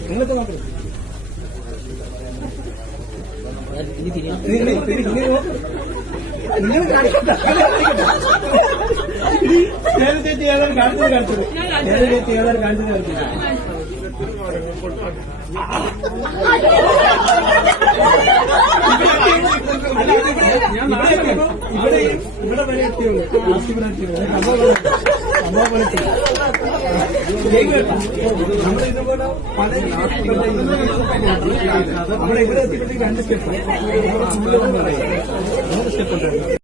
നിങ്ങൾക്ക് മാത്രം നിങ്ങൾ നേരത്തെ ഏതായാലും കാണിച്ചത് നേരത്തെ ഏതായാലും കാണിച്ചത് ഇവിടെ വരെ എത്തിയുള്ളൂ നമ്മൾ ഇതുപോലെ പല നമ്മുടെ ഇവിടെ എത്തിയപ്പോഴത്തേക്ക് 2 സ്റ്റെപ്പ് 3 സ്റ്റെപ്പ് ഉണ്ട്.